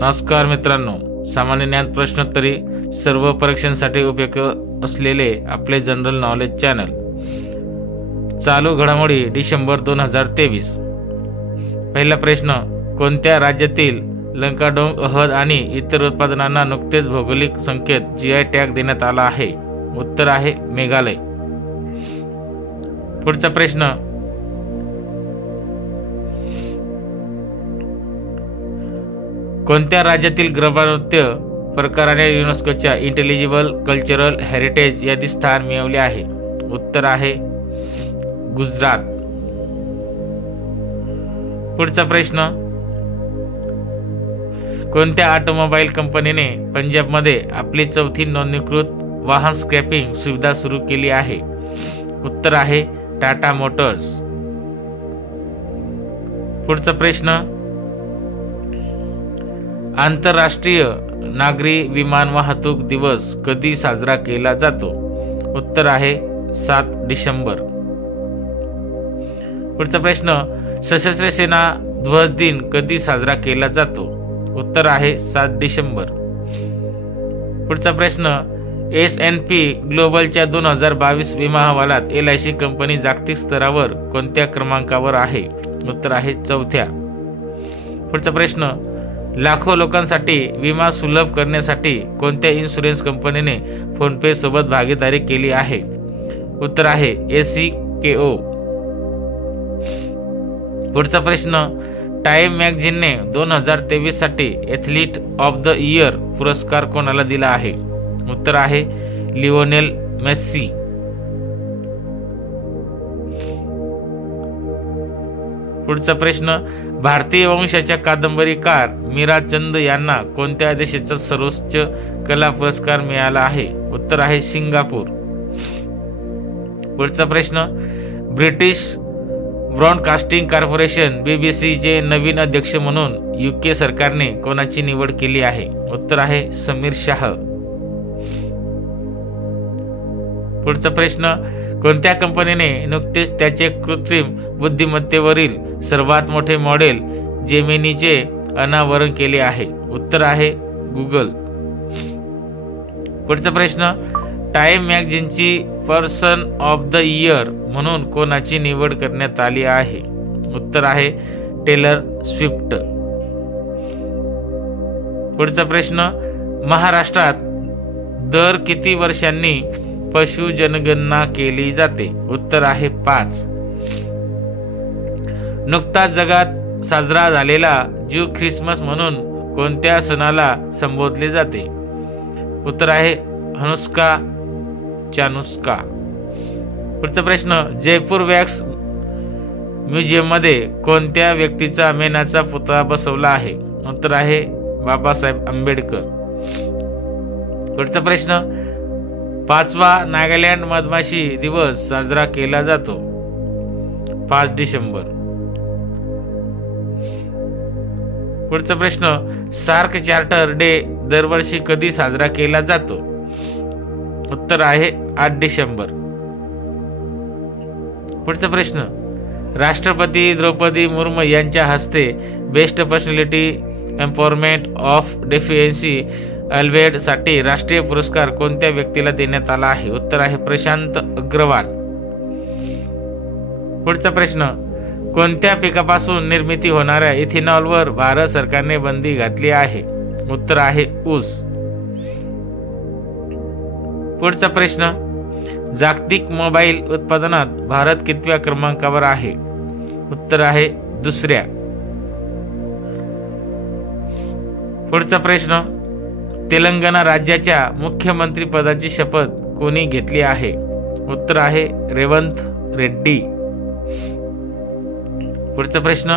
नमस्कार मित्रांनो, सामान्य ज्ञान प्रश्नोत्तरी सर्व परीक्षांसाठी उपयुक्त असलेले आपले जनरल नॉलेज चॅनल. चालू घडामोडी डिसेंबर 2023. पहिला प्रश्न, कोणत्या राज्यातील लंकाडोंग, अहद आणि इतर उत्पादनांना नुकतेच भौगोलिक संकेत GI टॅग देण्यात आला आहे? उत्तर आहे मेघालय. पुढचा प्रश्न, कोणत्या राज्यातील गरबा नृत्य प्रकाराने युनेस्कोच्या इंटेलिजिबल कल्चरल हेरिटेज यादीत स्थान मिळवले आहे? उत्तर आहे गुजरात. पुढचा प्रश्न, कोणत्या ऑटोमोबाईल कंपनीने पंजाबमध्ये आपली चौथी नोंदणीकृत वाहन स्क्रॅपिंग सुविधा सुरू केली आहे? उत्तर आहे टाटा मोटर्स. पुढचा प्रश्न, आंतरराष्ट्रीय नागरी विमान वाहतूक दिवस कधी साजरा केला जातो? उत्तर आहे 7 डिसेंबर. पुढचा प्रश्न, सशस्त्र सेना ध्वज दिन कधी साजरा केला जातो? उत्तर आहे 7 डिसेंबर. पुढचा प्रश्न, S&P ग्लोबलच्या 2022 विमा अहवालात LIC कंपनी जागतिक स्तरावर कोणत्या क्रमांकावर आहे? उत्तर आहे 4थ्या. पुढचा प्रश्न, लाखो लोकांसाठी विमा सुलभ करण्यासाठी कोणत्या इन्शुरन्स कंपनीने फोनपे सोबत भागीदारी केली आहे? उत्तर आहे ACKO. पुढचा प्रश्न, टाइम मॅगझिनने 2023 साठी एथलीट ऑफ द इयर पुरस्कार कोणाला दिला आहे? उत्तर आहे लिओनेल मेस्सी. पुढचा प्रश्न, भारतीय वंशाच्या कादंबरीकार मीरा चंद यांना कोणत्या देशाचा सर्वोच्च कला पुरस्कार मिळाला आहे? उत्तर आहे सिंगापूर. पुढचा प्रश्न, ब्रिटिश ब्रॉडकास्टिंग कॉर्पोरेशन BBC चे नवीन अध्यक्ष म्हणून UK सरकारने कोणाची निवड केली आहे? उत्तर आहे समीर शाह. पुढचा प्रश्न, कोणत्या कंपनीने नुकतेच त्याचे कृत्रिम बुद्धिमत्तेवरील सर्वात मोठे मॉडेल जेमिनीचे अनावरण केले आहे? उत्तर आहे गुगल. पुढचा प्रश्न, टाइम मॅगझिनची पर्सन ऑफ द इयर म्हणून कोणाची निवड करण्यात आली आहे? उत्तर आहे टेलर स्विफ्ट. पुढचा प्रश्न, महाराष्ट्रात दर किती वर्षांनी पशु जनगणना केली जाते? उत्तर आहे 5. नुकताच जगात साजरा झालेला ज्यू ख्रिसमस म्हणून कोणत्या सणाला संबोधले जाते? उत्तर आहे हनुक्का चानुक्का. पुढचा प्रश्न, जयपूर वॅक्स म्युझियम मध्ये कोणत्या व्यक्तीचा मेणाचा पुतळा बसवला आहे? उत्तर आहे बाबासाहेब आंबेडकर. पुढचा प्रश्न, 5वा नागालँड मधमाशी दिवस साजरा केला जातो? 5 डिसेंबर. पुढचा प्रश्न, सार्क चार्टर डे दरवर्षी कधी साजरा केला जातो? उत्तर आहे 8 डिसेंबर. पुढचा प्रश्न, राष्ट्रपती द्रौपदी मुर्मू यांच्या हस्ते best personality empowerment of deficiency अल्वेड साठी राष्ट्रीय पुरस्कार कोणत्या व्यक्तीला देण्यात आला आहे? उत्तर आहे प्रशांत अग्रवाल. पुढचा प्रश्न, कोणत्या पिकापासून निर्मिती होणाऱ्या इथेनॉलवर भारत सरकारने बंदी घातली आहे? उत्तर आहे ऊस. पुढचा प्रश्न, जागतिक मोबाईल उत्पादनात भारत कितव्या क्रमांकावर आहे? उत्तर आहे 2ऱ्या. पुढचा प्रश्न, तेलंगणा राज्याच्या मुख्यमंत्री पदाची शपथ कोणी घेतली आहे? उत्तर आहे रेवंत रेड्डी. पुढचा प्रश्न,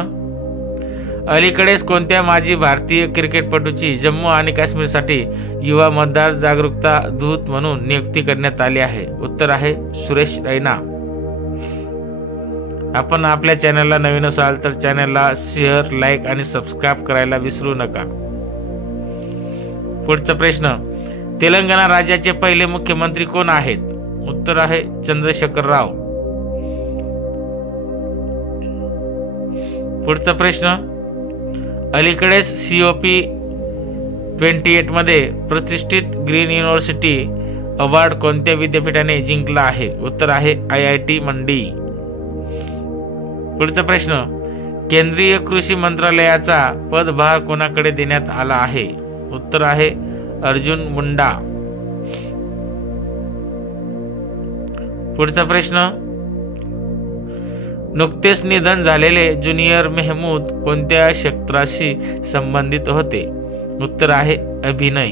अलीकडेच कोणत्या माजी भारतीय क्रिकेटपटूची जम्मू आणि काश्मीरसाठी युवा मतदार जागरूकता दूत म्हणून नियुक्ती करण्यात आली आहे? उत्तर आहे सुरेश रैना. आपण आपल्या चॅनलला नवीन असाल तर चॅनलला शेअर, लाईक आणि सबस्क्राईब करायला विसरू नका. पुढचा प्रश्न, तेलंगणा राज्याचे पहिले मुख्यमंत्री कोण आहेत? उत्तर आहे चंद्रशेखर राव. पुढचा प्रश्न, अलीकडेच COP28 मध्ये प्रतिष्ठित ग्रीन युनिव्हर्सिटी अवॉर्ड कोणत्या विद्यापीठाने जिंकला आहे? उत्तर आहे IIT मंडी. पुढचा प्रश्न, केंद्रीय कृषी मंत्रालयाचा पदभार कोणाकडे देण्यात आला आहे? उत्तर आहे अर्जुन मुंडा. पुढचा प्रश्न, नुकतेच निधन झालेले ज्युनियर मेहमूद कोणत्या क्षेत्राशी संबंधित होते? उत्तर आहे अभिनय.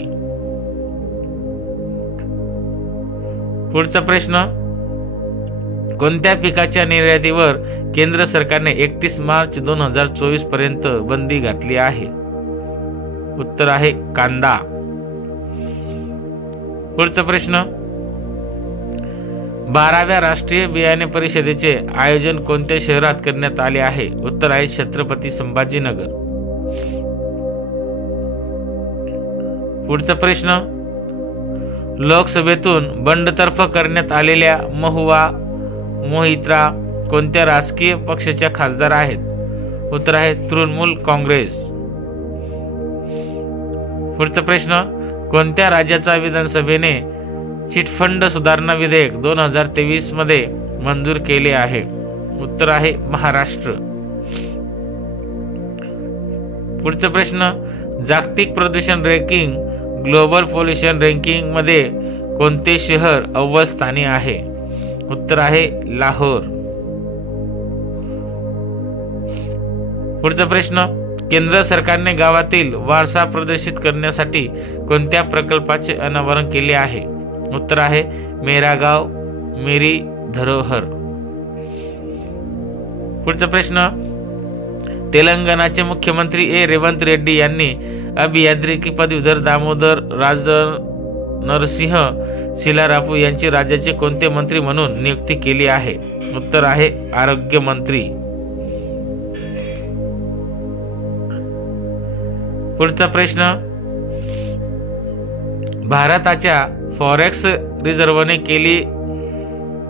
पुढचा प्रश्न, कोणत्या पिकाच्या निर्यातीवर केंद्र सरकारने 31 मार्च 2024 पर्यंत बंदी घातली आहे? उत्तर आहे कांदा. पुढचा प्रश्न, 12व्या राष्ट्रीय बियाणे परिषदेचे आयोजन कोणत्या शहरात करण्यात आले आहे? उत्तर आहे छत्रपती संभाजीनगर. पुढचा प्रश्न, लोकसभेतून बंडतर्फ करण्यात आलेल्या महुआ मोहित्रा कोणत्या राजकीय पक्षाच्या खासदार आहेत? उत्तर आहे तृणमूल काँग्रेस. पुढचा प्रश्न, कोणत्या राज्याचा विधानसभेने चिटफंड सुधारणा विधेयक 2023 मध्ये मंजूर केले आहे? उत्तर आहे महाराष्ट्र. पुढचा प्रश्न, जागतिक प्रदूषण रँकिंग ग्लोबल पोल्युशन रँकिंग मध्ये कोणते शहर अव्वल स्थानी आहे? उत्तर आहे लाहोर. पुढचा प्रश्न, केंद्र सरकारने गावातील वारसा प्रदर्शित करण्यासाठी कोणत्या प्रकल्पाचे अनावरण केले आहे? उत्तर आहे मेरा गाव मेरी धरोहर. पुढचा प्रश्न, तेलंगणाचे मुख्यमंत्री रेवंत रेड्डी यांनी अभियांत्रिकी पदवीधर दामोदर राजनरसिंह सिलारापू यांची राज्याचे कोणते मंत्री म्हणून नियुक्ती केली आहे? उत्तर आहे आरोग्य मंत्री. पुढचा प्रश्न, भारताच्या फॉरेक्स रिझर्व्हने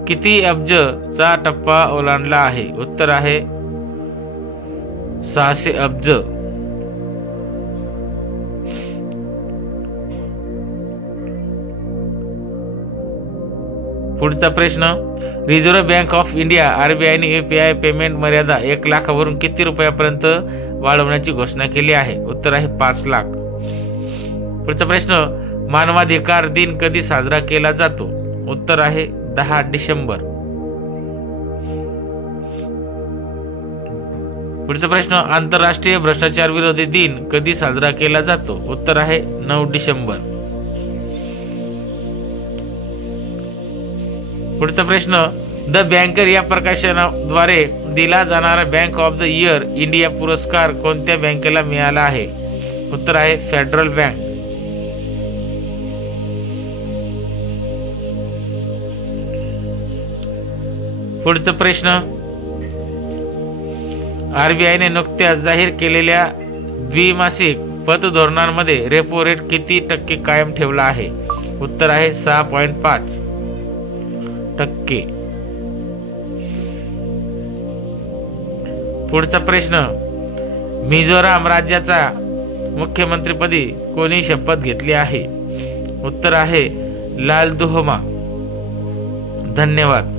किती अब्जचा टप्पा ओलांडला आहे? उत्तर आहे 600 अब्ज. पुढचा प्रश्न, रिझर्व्ह बँक ऑफ इंडिया RBIने UPI पेमेंट मर्यादा 1 लाखावरून किती रुपयापर्यंत वाढवण्याची घोषणा केली आहे? उत्तर आहे 5 लाख. पुढचा प्रश्न, मानवाधिकार दिन कधी साजरा केला जातो? उत्तर आहे 10 डिसेंबर. पुढचा प्रश्न, आंतरराष्ट्रीय भ्रष्टाचार विरोधी दिन कधी साजरा केला जातो? उत्तर आहे 9 डिसेंबर. पुढचा प्रश्न, द बँकर या प्रकाशनाद्वारे दिला जाणारा bank of the year India पुरस्कार कोणत्या बँकेला मिळाला आहे? उत्तर आहे फेडरल बँक. पुढचा प्रश्न, RBIने नुकत्याच जाहीर केलेल्या द्विमासिक पतधोरणांमध्ये रेपो रेट किती टक्के कायम ठेवला आहे? उत्तर आहे 6.5%. पुढचा प्रश्न, मिझोराम राज्याचा मुख्यमंत्रीपदी कोणी शपथ घेतली आहे? उत्तर आहे लालदुहमा. धन्यवाद.